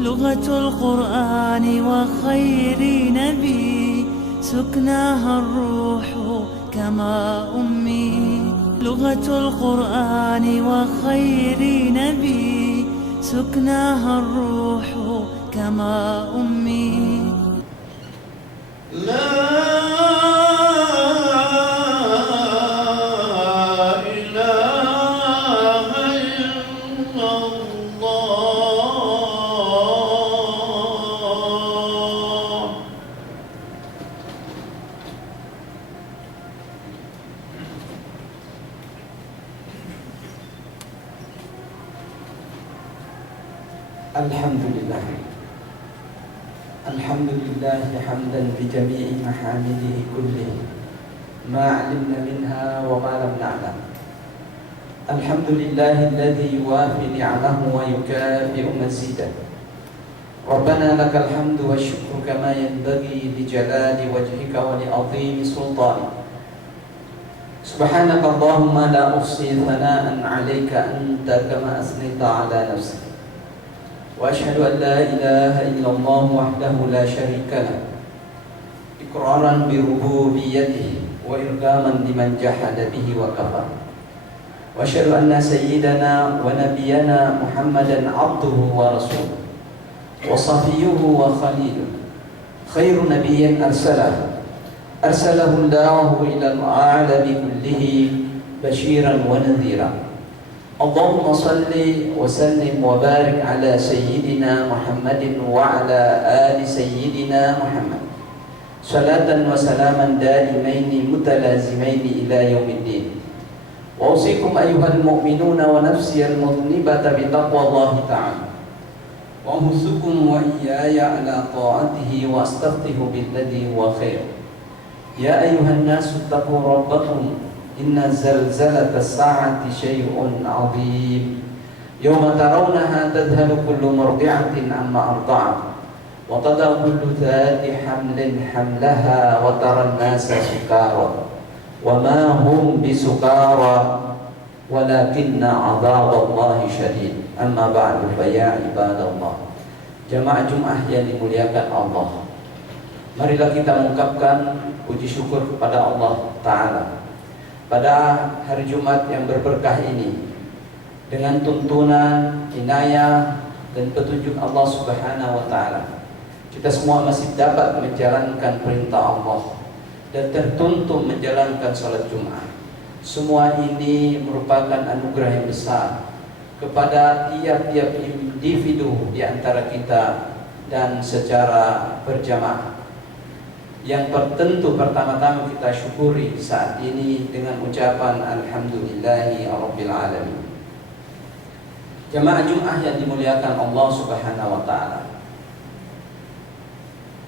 لغة القرآن وخير نبي سكناها الروح كما أمي. لغة القرآن وخير نبي سكناها الروح كما أمي. Alhamdulillah. Alhamdulillah hamdan bi jami'i mahamidihi kullihi ma 'alimna minha wa ma lam na'lam. Alhamdulillah alladhi yuwafi ni'amahu wa yukafi'u mazidah. Rabbana lakal hamdu wasyukru kama yanbaghi li jalali wajhika wa li 'azimi sultanik. Subhanaka Allahumma la uhsi thana'an 'alaika anta kama asnaita 'ala nafsik. وأشهد أن لا إله إلا الله وحده لا شريك له إقرارا بربوبيته وإرغاما لمن جحد به وكفر. وأشهد أن سيدنا ونبينا محمدا عبده ورسوله وصفيه وخليله خير نبي أرسله الله إلى العالم كله بشيرا ونذيرا. اللهم صل وسلم وبارك على سيدنا محمد وعلى آل سيدنا محمد صلاة وسلاما دائمين متلازمين إلى يوم الدين. وأوصيكم أيها المؤمنون ونفسي المذنبة بتقوى الله تعالى وأحثكم وإياي على طاعته وأستفتح بالذي هو خير. يا أيها الناس اتقوا ربكم إن زلزلة الساعة شيء عظيم يوم ترونها تذهل كل مرضعة عما أرضعت وتضع كل ذات حمل حملها وترى الناس سكارى وما هم بسكارى ولكن عذاب الله شديد. أما بعد فيا عباد الله. Jamaah Jumat yang dimuliakan Allah, marilah kita mengucapkan puji syukur kepada Allah Ta'ala pada hari Jumat yang berberkah ini dengan tuntunan, inayah dan petunjuk Allah Subhanahu wa Ta'ala. Kita semua masih dapat menjalankan perintah Allah dan tertuntut menjalankan salat Jumat. Semua ini merupakan anugerah yang besar kepada tiap-tiap individu di antara kita dan secara berjamaah. Yang tentu pertama-tama kita syukuri saat ini dengan ucapan Alhamdulillahi Rabbil Alamin. Jamaah Jum'ah yang dimuliakan Allah Subhanahu wa Ta'ala,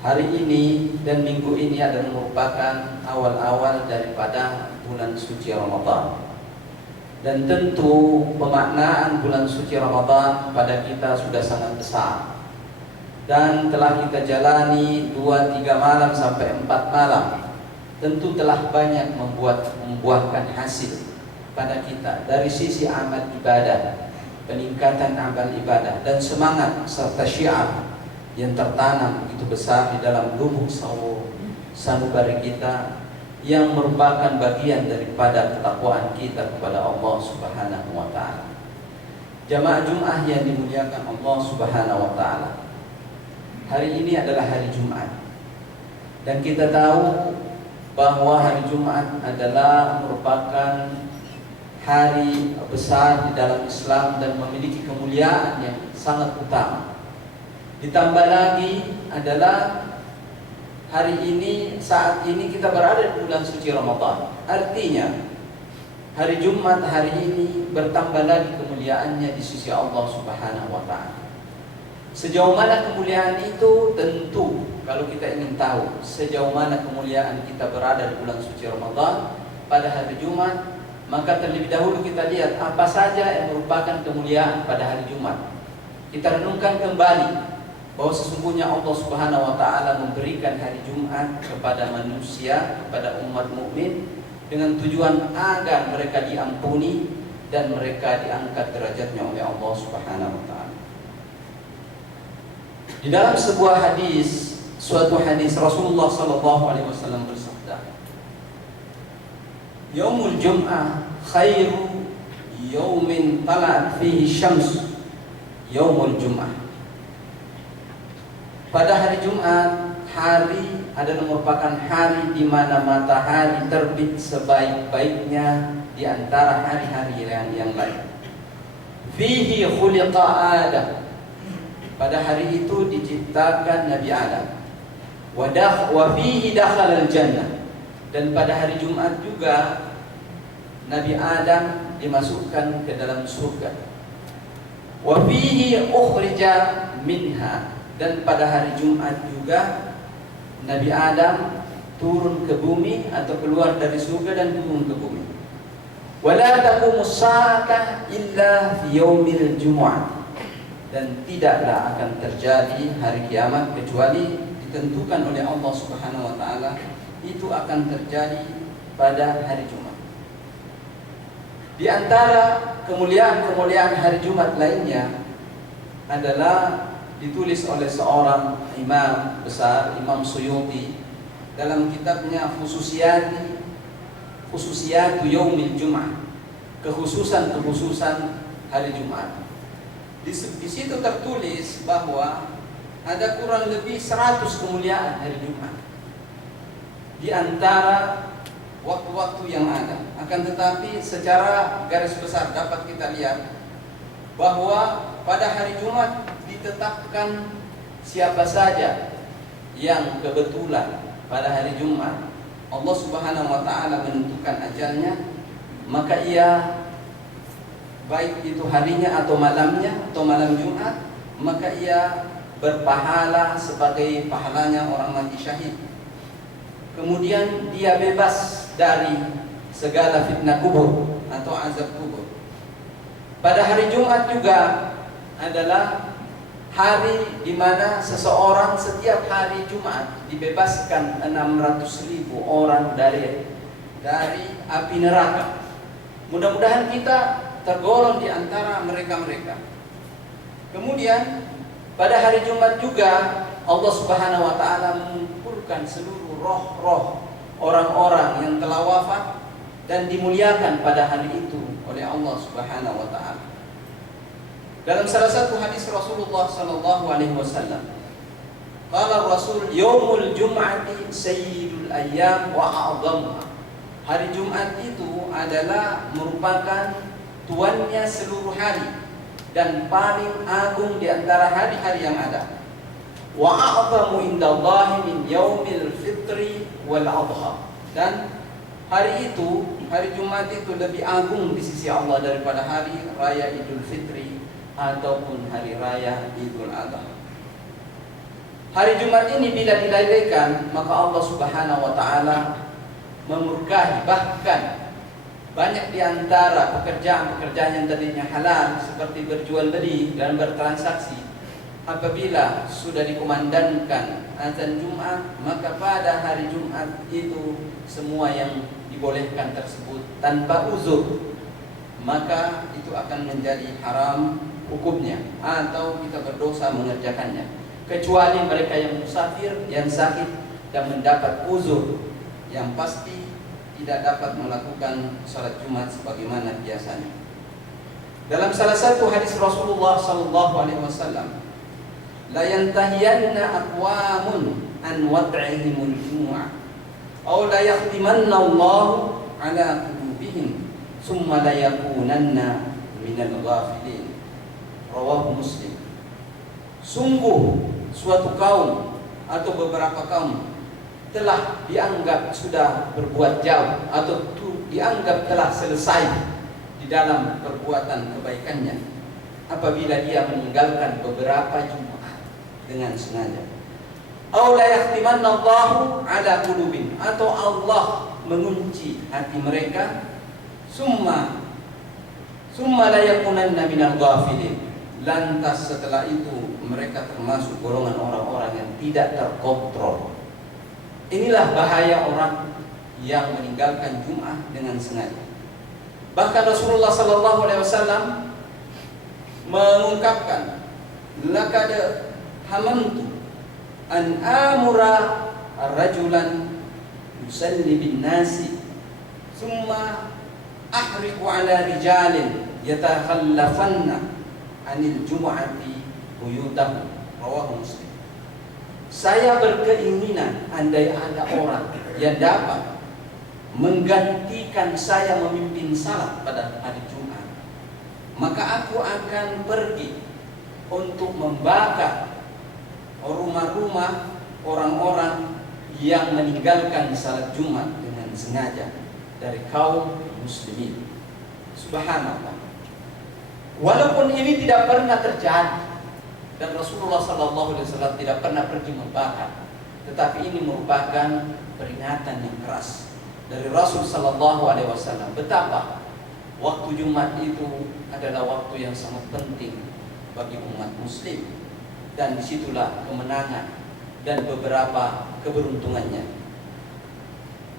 hari ini dan minggu ini adalah merupakan awal-awal daripada bulan suci Ramadan. Dan tentu pemaknaan bulan suci Ramadan pada kita sudah sangat besar, dan telah kita jalani 2-3 malam sampai 4 malam. Tentu telah banyak membuahkan hasil pada kita dari sisi amal ibadah, peningkatan amal ibadah dan semangat serta syiar yang tertanam begitu besar di dalam lubuk sanubari kita, yang merupakan bagian daripada ketakwaan kita kepada Allah Subhanahu wa Ta'ala. Jamaah Jum'ah yang dimuliakan Allah Subhanahu wa Ta'ala, hari ini adalah hari Jumat, dan kita tahu bahwa hari Jumat adalah merupakan hari besar di dalam Islam dan memiliki kemuliaan yang sangat utama. Ditambah lagi adalah hari ini, saat ini kita berada di bulan suci Ramadan. Artinya hari Jumat hari ini bertambah lagi kemuliaannya di sisi Allah Subhanahu wa Ta'ala. Sejauh mana kemuliaan itu, tentu kalau kita ingin tahu sejauh mana kemuliaan kita berada di bulan suci Ramadan pada hari Jumat, maka terlebih dahulu kita lihat apa saja yang merupakan kemuliaan pada hari Jumat. Kita renungkan kembali bahwa sesungguhnya Allah Subhanahu wa Ta'ala memberikan hari Jumat kepada manusia, kepada umat mukmin, dengan tujuan agar mereka diampuni dan mereka diangkat derajatnya oleh Allah Subhanahu wa Ta'ala. Di dalam sebuah hadis, suatu hadis Rasulullah sallallahu alaihi wasallam bersabda, "Yaumul Jum'ah khairu yaumin tala'at fihi syams, yaumul Jum'ah." Pada hari Jumat, hari adalah merupakan hari di mana matahari terbit sebaik-baiknya di antara hari-hari yang lain. Fihi khuliqa Adam. Pada hari itu diciptakan Nabi Adam. Wa fihi dakhala al-jannah. Dan pada hari Jumat juga Nabi Adam dimasukkan ke dalam surga. Wa fihi ukhrija minha. Dan pada hari Jumat juga Nabi Adam turun ke bumi atau keluar dari surga dan turun ke bumi. Wala taqumus sa'ata illa fi yaumil jumu'ah. Dan tidaklah akan terjadi hari kiamat kecuali ditentukan oleh Allah Subhanahu wa taala itu akan terjadi pada hari Jumat. Di antara kemuliaan-kemuliaan hari Jumat lainnya adalah ditulis oleh seorang imam besar, Imam Suyuti, dalam kitabnya Khususiyatu Yaumil Jum'ah, kekhususan hari Jumat. Di situ tertulis bahwa ada kurang lebih 100 kemuliaan hari Jumat di antara waktu-waktu yang ada. Akan tetapi secara garis besar dapat kita lihat bahwa pada hari Jumat ditetapkan siapa saja yang kebetulan pada hari Jumat Allah Subhanahu wa taala menentukan ajalnya, maka ia baik itu harinya atau malamnya atau malam Jumat, maka ia berpahala sebagai pahalanya orang mati syahid. Kemudian dia bebas dari segala fitnah kubur atau azab kubur. Pada hari Jumat juga adalah hari di mana seseorang setiap hari Jumat dibebaskan 600.000 orang dari api neraka. Mudah-mudahan kita tergolong di antara mereka-mereka. Kemudian pada hari Jumat juga Allah Subhanahu wa taala mengumpulkan seluruh roh-roh orang-orang yang telah wafat dan dimuliakan pada hari itu oleh Allah Subhanahu wa taala. Dalam salah satu hadis Rasulullah sallallahu alaihi wasallam, qala Rasul, yaumul jum'ati sayyidul ayyam wa a'dhamuha. Hari Jumat itu adalah merupakan tuannya seluruh hari dan paling agung di antara hari-hari yang ada. Wa a'zamu indallahi min yaumil fitri wal adha. Dan hari itu, hari Jumat itu lebih agung di sisi Allah daripada hari raya Idul Fitri ataupun hari raya Idul Adha. Hari Jumat ini bila dilalaikan, maka Allah Subhanahu wa taala memurkahi. Bahkan banyak di antara pekerjaan-pekerjaan yang tadinya halal seperti berjual beli dan bertransaksi, apabila sudah dikumandangkan azan Jumat, maka pada hari Jumat itu semua yang dibolehkan tersebut tanpa uzur, maka itu akan menjadi haram hukumnya atau kita berdosa mengerjakannya, kecuali mereka yang musafir, yang sakit dan mendapat uzur yang pasti tidak dapat melakukan salat Jumat sebagaimana biasanya. Dalam salah satu hadis Rasulullah sallallahu alaihi wasallam, la yantahiyanna aqwamun an wad'ihimul jumu'ah aw la yahtimanna Allah ala qulubihim thumma la yakunanna minal ghafilin. Rawahu Muslim. Sungguh suatu kaum atau beberapa kaum telah dianggap sudah berbuat jauh atau dianggap telah selesai di dalam perbuatan kebaikannya apabila dia meninggalkan beberapa Jumat dengan sengaja. Aw la yahtimanna Allahu ala qulubin, atau Allah mengunci hati mereka, summa la yakunanna minal ghafilin, lantas setelah itu mereka termasuk golongan orang-orang yang tidak terkontrol. Inilah bahaya orang yang meninggalkan Jumat dengan sengaja. Bahkan Rasulullah sallallahu alaihi wasallam mengungkapkan, laqad hamamtu an amura rajulan yusalli bin nasi thumma ahriqu ala rijalin yatakhallafanna anil jumu'ati buyutahum. Rawahu Muslim. Saya berkeinginan andai ada orang yang dapat menggantikan saya memimpin salat pada hari Jumat, maka aku akan pergi untuk membakar rumah-rumah orang-orang yang meninggalkan salat Jumat dengan sengaja dari kaum muslimin. Subhanallah. Walaupun ini tidak pernah terjadi dan Rasulullah SAW tidak pernah pergi membakar, tetapi ini merupakan peringatan yang keras dari Rasul SAW betapa waktu Jumat itu adalah waktu yang sangat penting bagi umat muslim, dan disitulah kemenangan dan beberapa keberuntungannya.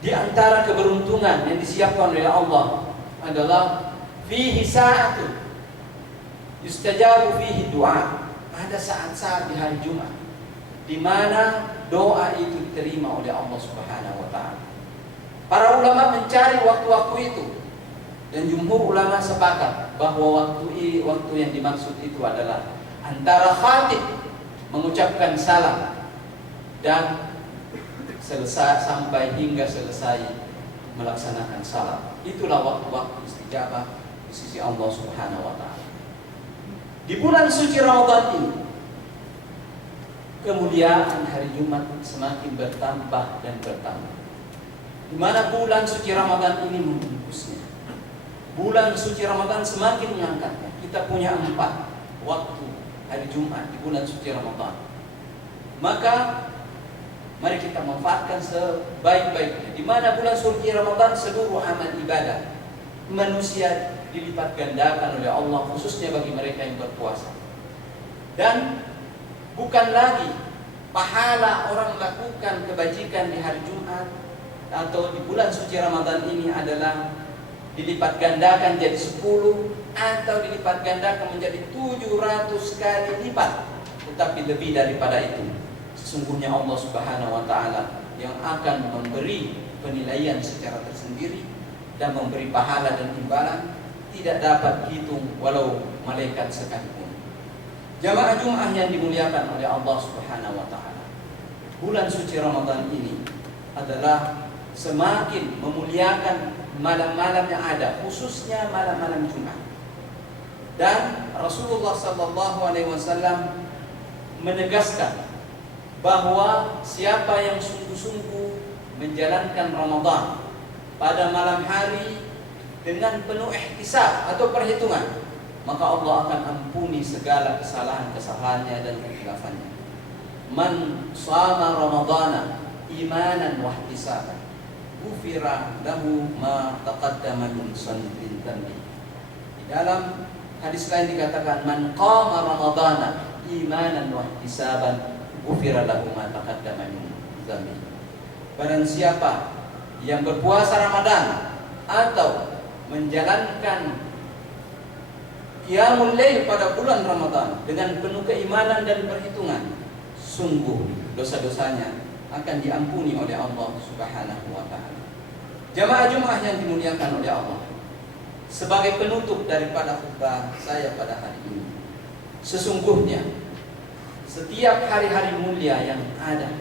Di antara keberuntungan yang disiapkan oleh Allah adalah fihi sa'atun yustajabu fihi du'a. Ada saat-saat di hari Jumat di mana doa itu diterima oleh Allah Subhanahu wa taala. Para ulama mencari waktu-waktu itu, dan jumhur ulama sepakat bahwa waktu yang dimaksud itu adalah antara khatib mengucapkan salam dan selesai sampai hingga selesai melaksanakan salam. Itulah waktu-waktu istijabah di sisi Allah Subhanahu wa taala. Di bulan suci Ramadan ini, kemuliaan hari Jumat semakin bertambah dan bertambah. Di mana bulan suci Ramadan ini membungkusnya. Bulan suci Ramadan semakin mengangkatnya. Kita punya 4 waktu hari Jumat di bulan suci Ramadan. Maka mari kita manfaatkan sebaik-baiknya. Di mana bulan suci Ramadan seluruh amal ibadah manusia dilipat gandakan oleh Allah, khususnya bagi mereka yang berpuasa. Dan bukan lagi pahala orang melakukan kebajikan di hari Jumat atau di bulan suci Ramadan ini adalah dilipat gandakan jadi 10 atau dilipat gandakan menjadi 700 kali lipat, tetapi lebih daripada itu. Sesungguhnya Allah Subhanahu wa taala yang akan memberi penilaian secara tersendiri dan memberi pahala dan imbalan tidak dapat dihitung walau malaikat sekalipun. Jamaah Jumat yang dimuliakan oleh Allah Subhanahu wa taala, bulan suci Ramadan ini adalah semakin memuliakan malam-malam yang ada, khususnya malam-malam Jumat. Dan Rasulullah SAW menegaskan bahwa siapa yang sungguh-sungguh menjalankan Ramadan pada malam hari dengan penuh ihtisab atau perhitungan, maka Allah akan ampuni segala kesalahan-kesalahannya dan kekhilaafannya. Man shama Ramadana imanan wa ihtisaban ghufira lahu ma taqaddama min dhanbi. Di dalam hadis lain dikatakan man qama Ramadana imanan wa ihtisaban ghufira lahu ma taqaddama min dhanbi. Barang siapa yang berpuasa Ramadan atau menjalankan qiyamul lail pada bulan Ramadan dengan penuh keimanan dan perhitungan, sungguh dosa-dosanya akan diampuni oleh Allah Subhanahu wa taala. Jamaah Jumat yang dimuliakan oleh Allah, sebagai penutup daripada khutbah saya pada hari ini, sesungguhnya setiap hari-hari mulia yang ada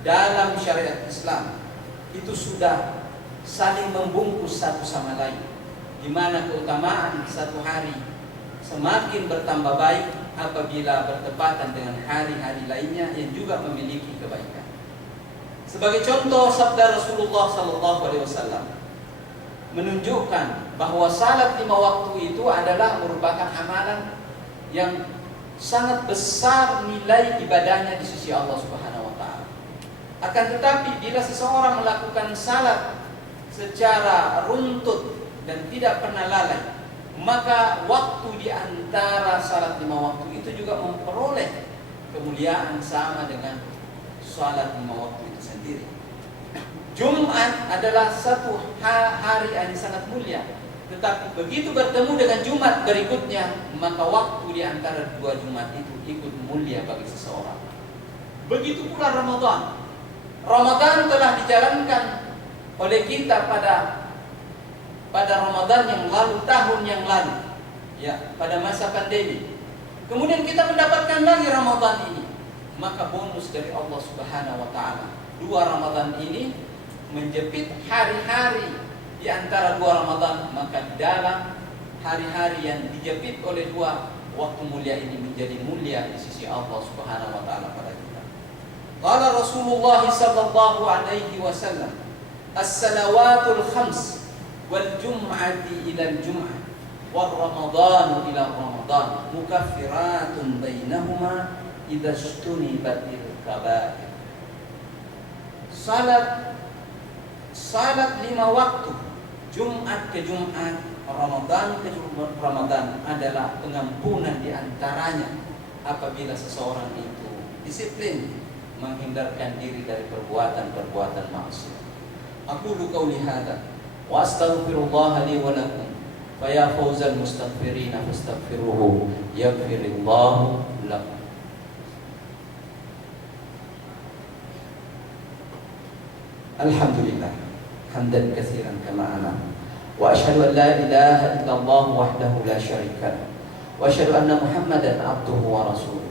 dalam syariat Islam itu sudah saling membungkus satu sama lain, di mana keutamaan satu hari semakin bertambah baik apabila bertepatan dengan hari-hari lainnya yang juga memiliki kebaikan. Sebagai contoh, sabda Rasulullah SAW menunjukkan bahwa salat 5 waktu itu adalah merupakan amalan yang sangat besar nilai ibadahnya di sisi Allah Subhanahu wa taala. Akan tetapi bila seseorang melakukan salat secara runtut dan tidak pernah lalai, maka waktu di antara salat 5 waktu itu juga memperoleh kemuliaan sama dengan salat 5 waktu itu sendiri. Jumat adalah satu hari yang sangat mulia, tetapi begitu bertemu dengan Jumat berikutnya, maka waktu di di antara dua Jumat itu ikut mulia bagi seseorang. Begitu pula Ramadan. Ramadan telah dijalankan oleh kita pada Ramadan yang lalu, tahun yang lalu, ya, pada masa pandemi. Kemudian kita mendapatkan lagi Ramadan ini. Maka bonus dari Allah Subhanahu wa taala. Dua Ramadan ini menjepit hari-hari di antara dua Ramadan, maka dalam hari-hari yang dijepit oleh dua waktu mulia ini menjadi mulia di sisi Allah Subhanahu wa taala pada kita. Qala Rasulullah sallallahu alaihi wasallam, as-salawatul khams wal jum'ati ila al-jum'ah wal ramadanu ila ramadan mukaffiratun bainahuma idza istunibatil kaba'ir. Salat 5 waktu, Jumat ke Jumat, Ramadan ke Ramadan adalah pengampunan di antaranya apabila seseorang itu disiplin menghindarkan diri dari perbuatan-perbuatan maksiat. Aqulu qauli hadza wa astaghfirullah li wa lakum fa ya fawzal mustaghfirin fastaghfiruhu yaghfirullahu lakum. Alhamdulillah hamdan katsiran kama ana wa asyhadu an la ilaha illallah wahdahu la syarika lahu wa asyhadu anna Muhammadan abduhu wa rasuluh.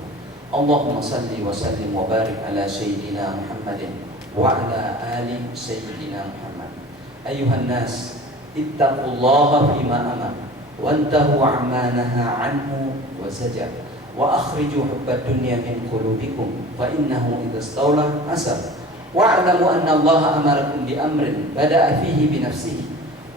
Allahumma salli wa sallim wa barik ala sayyidina Muhammadin wa ala ali sayyidina Muhammad. Ayuhan nas, ittaqullaha fima amara wa antahu amma naha anhu wa zajar wa akhriju hubbad dunya min qulubikum fa innahu idza istawla asar. Wa'lamu anna Allah amarakum bi amrin bada'a fihi bi nafsihi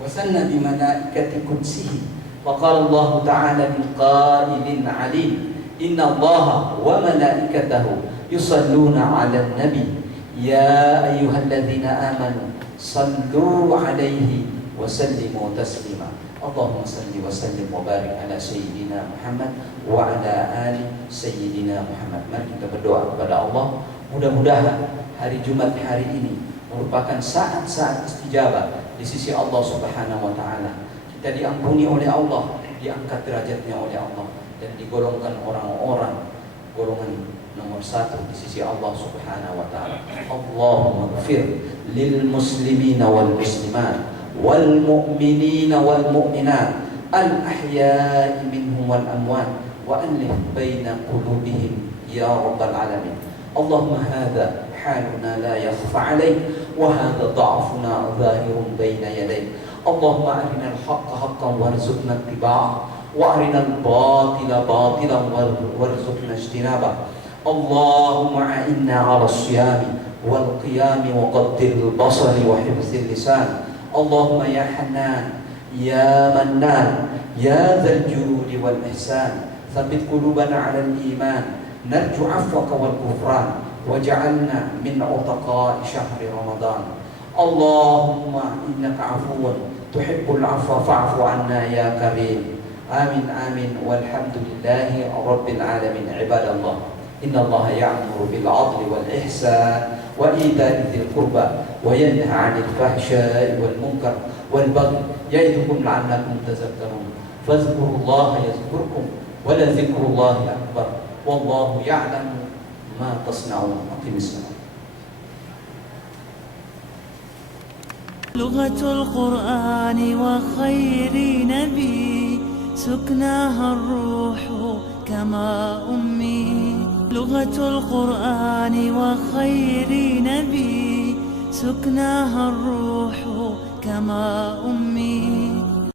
wa sanna bi malaikati qudsihi wa qala Allah ta'ala bil qailin 'alim inna Allah wa malaikatahu yusalluna 'alan nabi ya ayyuhalladzina amanu sallu 'alaihi wa sallimu taslima. Allahumma salli wa sallim wa barik ala sayyidina Muhammad wa ala ali sayyidina Muhammad. Mari kita berdoa kepada Allah, mudah-mudahan hari Jumat hari ini merupakan saat-saat istijabah di sisi Allah Subhanahu wa taala. Kita diampuni oleh Allah, diangkat derajatnya oleh Allah dan digolongkan orang-orang golongan nomor 1 di sisi Allah Subhanahu wa taala. Allahumma ighfir lil muslimina wal muslimat wal mu'minina wal mu'minat al ahya'i minhum wal amwat wa alif baina qulubihim ya rabbal alamin. Allahumma hadza حالنا لا يخفى عليك وهذا ضعفنا ظاهر بين يديك. اللهم أرنا الحق حقا وارزقنا اتباعه وأرنا الباطل باطلا وارزقنا اجتنابه. اللهم أعنا على الصيام والقيام وقدر البصر وحفظ اللسان. اللهم يا حنان يا منان يا ذا الجود والإحسان ثبت قلوبنا على الإيمان نرجو عفوك والغفران وجعلنا من عتقاء شهر رمضان. اللهم إنك عفو تحب العفو فاعف عنا يا كريم. آمين آمين والحمد لله رب العالمين. عباد الله إن الله يأمر بالعدل والإحسان وإيتاء ذي القربى وينهى عن الفحشاء والمنكر والبغي يعظكم لعلكم تذكرون. فاذكروا الله يذكركم ولذكر الله أكبر والله يعلم ما تصنعون. أقم الصلاة. لغة القرآن وخير نبي سكناها الروح كما أمي. لغة القرآن وخير نبي سكناها الروح كما